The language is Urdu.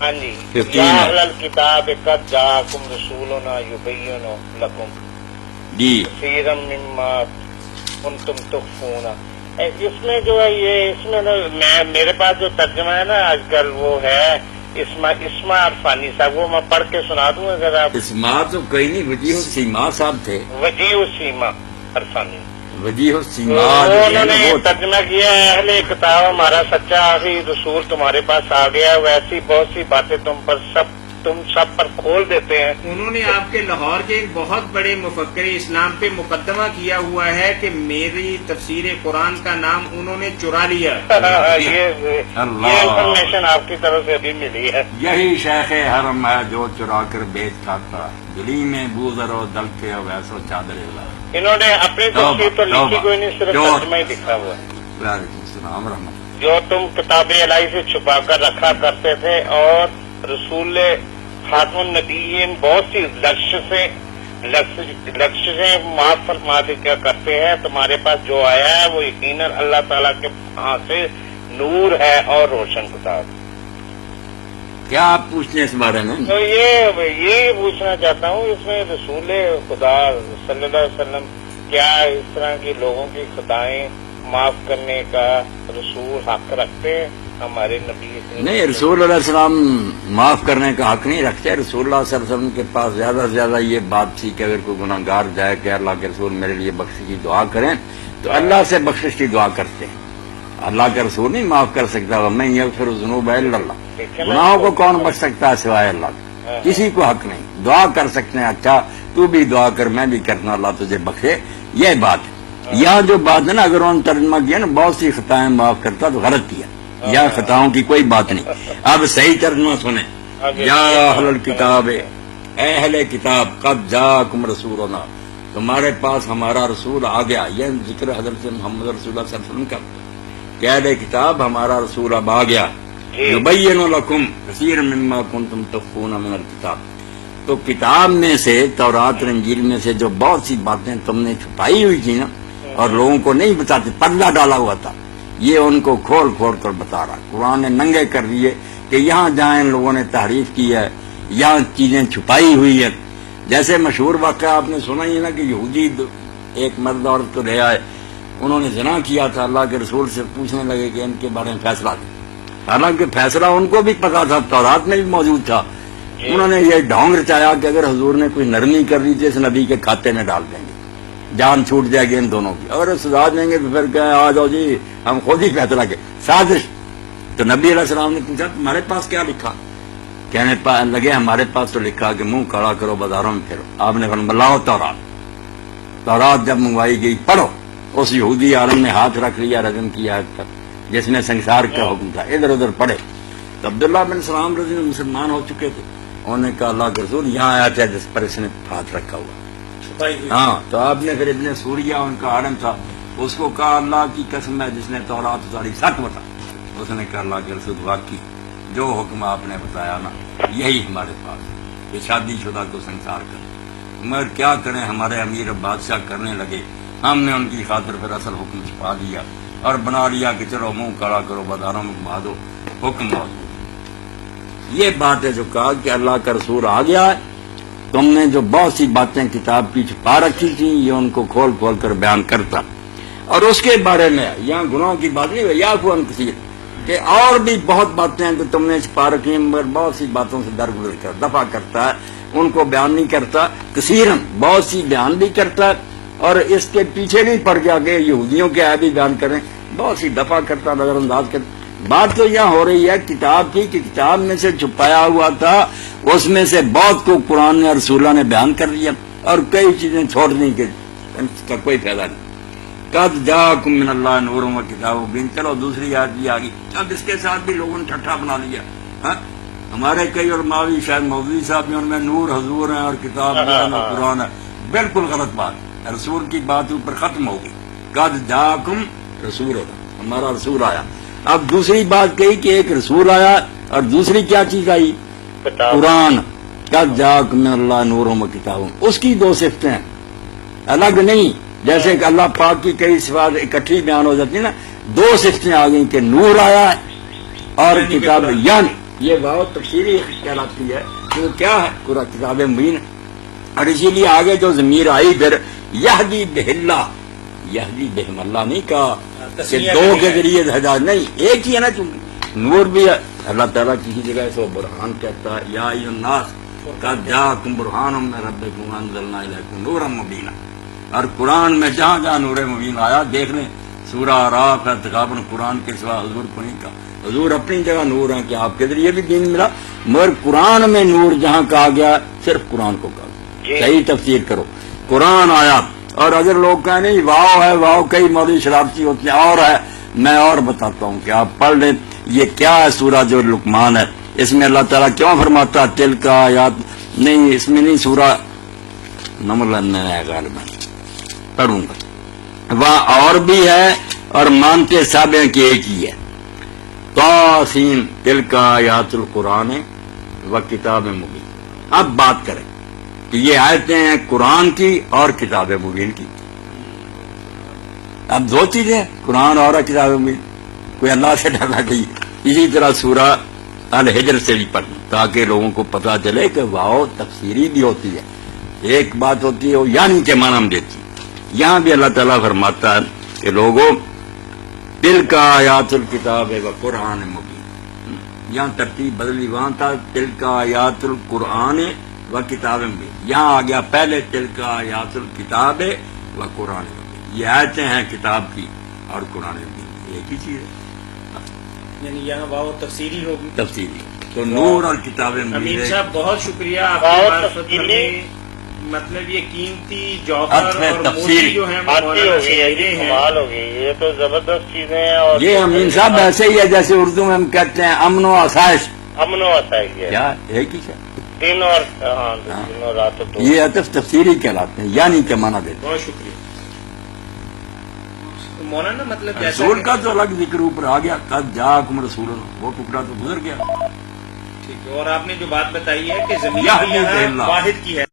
ہاں جی، 15 یا ہے اہل الکتاب قد جاءکم رسولنا یبین لکم جی کثیرا مما کنتم تخفون۔ اس میں جو ہے یہ اس میں میرے پاس جو ترجمہ ہے نا آج کل وہ ہے اسما عرفانی صاحب، وہ میں پڑھ کے سنا دوں اگر آپ۔ اسماء تو کوئی نہیں، وجیہ السیما صاحب تھے، وجیہ السیما عرفانی، وجیہ تو السیما جو ہے انہوں نا نے وہ تھے۔ ترجمہ کیا ہے اہل کتاب ہمارا سچا آخری رسول تمہارے پاس آ گیا، ویسی بہت سی باتیں تم سب پر کھول دیتے ہیں۔ انہوں نے آپ کے لاہور کے ایک بہت بڑے مفکر اسلام پہ مقدمہ کیا ہوا ہے کہ میری تفسیر قرآن کا نام انہوں نے چرا لیا۔ یہ اللہ۔ انفارمیشن آپ کی طرف سے ابھی ملی ہے۔ یہی شیخ حرم ہے جو چرا کر بیچ کھاتا، گلی میں بوزر و دل کے ویسو چادر اللہ۔ انہوں نے اپنی تفسیر تو لکھی کوئی نہیں، صرف ترجمہ ہی لکھا ہوا ہے۔ وعلیکم السلام ورحمۃ جو تم کتاب الہی سے چھپا کر رکھا کرتے تھے اور رسول خاتم النبیین بہت سی لفظیں معاف فرما دیا کرتے ہیں، تمہارے پاس جو آیا ہے وہ یقیناً اللہ تعالیٰ کے ہاں سے نور ہے اور روشن کتاب۔ کیا آپ پوچھتے ہیں اس بارے میں؟ تو یہ پوچھنا چاہتا ہوں، اس میں رسول خدا صلی اللہ علیہ وسلم کیا اس طرح کی لوگوں کی خطائیں معاف کرنے کا رسول حق رکھتے ہیں؟ ہمارے نبی نہیں، رسول اللہ علیہ السلام معاف کرنے کا حق نہیں رکھتے۔ رسول اللہ صلی اللہ علیہ وسلم کے پاس زیادہ سے زیادہ یہ بات تھی کہ اگر کوئی گناہ گار جائے کہ اللہ کے رسول میرے لیے بخشش کی دعا کریں تو اللہ سے بخشش کی دعا کرتے ہیں۔ اللہ کا رسول نہیں معاف کر سکتا، میں یغفر الذنوب الا اللہ، گناہوں کو کون بخش سکتا ہے سوائے اللہ کا، کسی کو حق نہیں۔ دعا کر سکتے ہیں، اچھا تو بھی دعا کر میں بھی کرنا، اللہ تجھے بخشے، یہ بات ہے۔ یہاں جو بات ہے نا، اگر انہوں نے ترجمہ کیا نا بہت سی خطائیں معاف کرتا تو غلط کیا، یا خطاؤں کی کوئی بات نہیں۔ اب صحیح ترجمہ سنیں، یا اہل الکتاب، اے اہل کتاب قد جاءکم رسولنا، تمہارے پاس ہمارا رسول آ گیا۔ یہ ذکر حضرت محمد رسول اللہ صلی اللہ علیہ وسلم کا کہ اہل کتاب ہمارا رسول اب آ گیا، یبین لکم کثیر مما کنتم تخفون من الکتاب، تو کتاب میں سے تورات اور انجیل میں سے جو بہت سی باتیں تم نے چھپائی ہوئی تھی نا اور لوگوں کو نہیں بتاتے، پردہ ڈالا ہوا تھا، یہ ان کو کھول کھول کر بتا رہا۔ قرآن نے ننگے کر دیے کہ یہاں جہاں ان لوگوں نے تحریف کی ہے، یہاں چیزیں چھپائی ہوئی ہیں۔ جیسے مشہور واقعہ آپ نے سنا ہی ہے نا کہ یہودی ایک مرد عورت کو لے آئے، انہوں نے زنا کیا تھا، اللہ کے رسول سے پوچھنے لگے کہ ان کے بارے میں فیصلہ دیں، حالانکہ فیصلہ ان کو بھی پتا تھا، تورات میں بھی موجود تھا۔ انہوں نے یہ ڈھونگ رچایا کہ اگر حضور نے کوئی نرمی کر دی تو اس نبی کے کھاتے میں ڈال دیں گے، جان چھوٹ جائے گی ان دونوں کی، اگر سزا دیں گے تو پھر کہیں آ جاؤ جی ہم خود ہی فیصلہ کے سازش۔ تو نبی علیہ السلام نے پوچھا تمہارے پاس کیا لکھا؟ کہنے لگے ہمارے پاس تو لکھا کہ منہ کھڑا کرو بازاروں میں پھرو۔ آپ نے فرمایا لاؤ تورات۔ تورات جب منگوائی گئی پڑھو، اس یہودی عالم نے ہاتھ رکھ لیا رجم کی آیت پر جس میں سنسار کا حکم تھا، ادھر ادھر پڑھے۔ تو عبداللہ بن سلام رضی اللہ عنہ مسلمان ہو چکے تھے، انہوں نے کہا اللہ کے رسول یہاں آیا تھا جس پر اس نے ہاتھ رکھا ہوا۔ ہاں، تو آپ نے پھر ابن سوریہ ان کا عالم تھا، اس کو کہا اللہ کی قسم ہے جس نے تورات اتاری سچ بتا۔ اس نے کہا اللہ کے رسول واقعی جو حکم آپ نے بتایا نا یہی ہمارے پاس ہے، کہ شادی شدہ کو سنسار کریں، مگر کیا کریں ہمارے امیر بادشاہ کرنے لگے، ہم نے ان کی خاطر پھر اصل حکم چھپا دیا اور بنا لیا کہ چلو منہ کڑا کرو بازاروں میں گھما دو، حکم موجود۔ یہ بات ہے جو کہا کہ اللہ کا رسول آ گیا ہے، تم نے جو بہت سی باتیں کتاب کی چھپا رکھی تھیں یہ ان کو کھول کھول کر بیان کرتا۔ اور اس کے بارے میں یہاں گناہوں کی بات نہیں ہے، یعفو عن کثیر، کہ اور بھی بہت باتیں ہیں جو تم نے چھپا رکھی ہیں، مگر بہت سی باتوں سے درگزر کر دفع کرتا ہے، ان کو بیان نہیں کرتا، کثیرن بہت سی بیان بھی کرتا ہے، اور اس کے پیچھے نہیں پڑ گیا کہ یہودیوں کے عیب بھی بیان کریں، بہت سی دفع کرتا، نظر انداز کرتا۔ بات تو یہاں ہو رہی ہے کتاب کی کہ کتاب میں سے چھپایا ہوا تھا، اس میں سے بہت کو قرآن نے رسول اللہ نے بیان کر دیا، اور کئی چیزیں چھوڑ دیں کہ اس کا کوئی فائدہ نہیں۔ قد جاءکم من اللہ نور و کتاب مبین، چلو دوسری آیت بھی آ گئی، اب اس کے ساتھ بھی لوگوں نے ٹھٹھا بنا لیا۔ ہاں، ہمارے کئی علماء بھی، شاید مولوی صاحب بھی، ان میں نور حضور ہیں اور کتاب جو ہے نا قرآن ہے، بالکل غلط بات، رسول کی بات اوپر ختم ہو گئی۔ قد جاءکم رسولنا، ہمارا رسول آیا۔ اب دوسری بات کہی کہ ایک رسول آیا اور دوسری کیا چیز آئی؟ قرآن۔ قد جاءکم من اللہ نور و کتاب، اس کی دو صفتیں ہیں، الگ نہیں، جیسے کہ اللہ پاک کی کئی صفات اکٹھی بیان ہو جاتی ہیں نا، دو صفتیں آ گئی کہ نور آیا ہے اور کتاب، یعنی یہ واو تفسیری کہلاتی ہے، تو کیا ہے پورا کتاب مبین، اور اسی لیے آگے جو ضمیر آئی پھر یہدی بہلہ، یہدی بہم اللہ نہیں کہا کہ دو کے ذریعے ہدایت، نہیں ایک ہی ہے نا، چونکہ نور بھی ہے، اللہ تعالیٰ کسی جگہ سے برہان کہتا ہے، یا ایھا الناس قد جاءکم برہان من ربکم انزلنا الیکم نورا مبینا، اور قرآن میں جہاں جہاں نور مبین آیا دیکھ لیں، سورہ اعراف ہے، تقابل قرآن کے سوا حضور کو نہیں کہا، حضور اپنی جگہ نور ہیں کہ آپ کے ذریعے بھی دین ملا، مگر قرآن میں نور جہاں کہا گیا صرف قرآن کو کہا گیا، صحیح تفسیر کرو، قرآن آیا، اور اگر لوگ کہیں نہیں واو ہے، واو کئی مولوی شرارتی ہوتے ہیں، اور ہے، میں اور بتاتا ہوں کہ آپ پڑھ لیں یہ کیا ہے، سورہ جو لقمان ہے، اس میں اللہ تعالیٰ کیوں فرماتا تل کا آیات، نہیں اس میں نہیں، سورہ نمل میں غالباً پڑھوں گا، وہاں اور بھی ہے، اور مانتے سب ہیں کہ ایک ہی ہے، طاسین تل کا آیات القرآن و کتاب مبین۔ اب بات کریں کہ یہ آیتیں ہیں قرآن کی اور کتاب مبین کی، اب دو چیزیں، قرآن اور کتاب مبین، کوئی اللہ سے ڈرنا چاہیے۔ اسی طرح سورہ الحجر سے بھی پڑھنا تاکہ لوگوں کو پتا چلے کہ واو تفسیری بھی ہوتی ہے، ایک بات ہوتی ہے وہ یعنی کے معنی میں دیتی ہے، یہاں بھی اللہ تعالیٰ فرماتا ہے کہ لوگوں دل کا آیات الکتاب و قرآن مبین، یہاں ترتیب بدلی، وہاں تھا دل کا آیات القرآن و کتاب مبین، یہاں آ گیا پہلے دل کا آیات الکتاب و قرآن مبین، یہ آیتیں ہیں کتاب کی اور قرآن مبین، ایک ہی چیز ہے، یعنی یہاں واو تفسیری ہوگی، تفصیلی تو نور اور کتاب امین مبین۔ صاحب بہت شکریہ آپ واو کی معرفت تفصیلی، میں، مطلب یہ قیمتی جوہر عطف ہے، اور تفصیل موتی جو ہیں وہ آتی مولانا ہو سے گئی ہے، ملے ہیں۔ کمال ہو گئی، یہ تو زبردست چیزیں ہیں، اور یہ امین صاحب ایسے ہی ہے جیسے اردو میں ہم کہتے ہیں امن و آسائش، امن و آسائش ہے، کیا ایک ہی ہے، دن اور ہاں دن اور رات تو یہ عطف تفسیری کہلاتے ہیں، یعنی کے معنی دیتے ہیں۔ بہت شکریہ۔ تو مولانا مطلب جیسا رسول کہ- کا تو الگ ذکر اوپر آ گیا، قد جاءکم رسول، وہ ٹکڑا تو گزر گیا۔ ٹھیک ہے، اور آپ نے جو بات بتائی ہے کہ زمین یا بھی یہاں اللہ۔ واحد کی ہے۔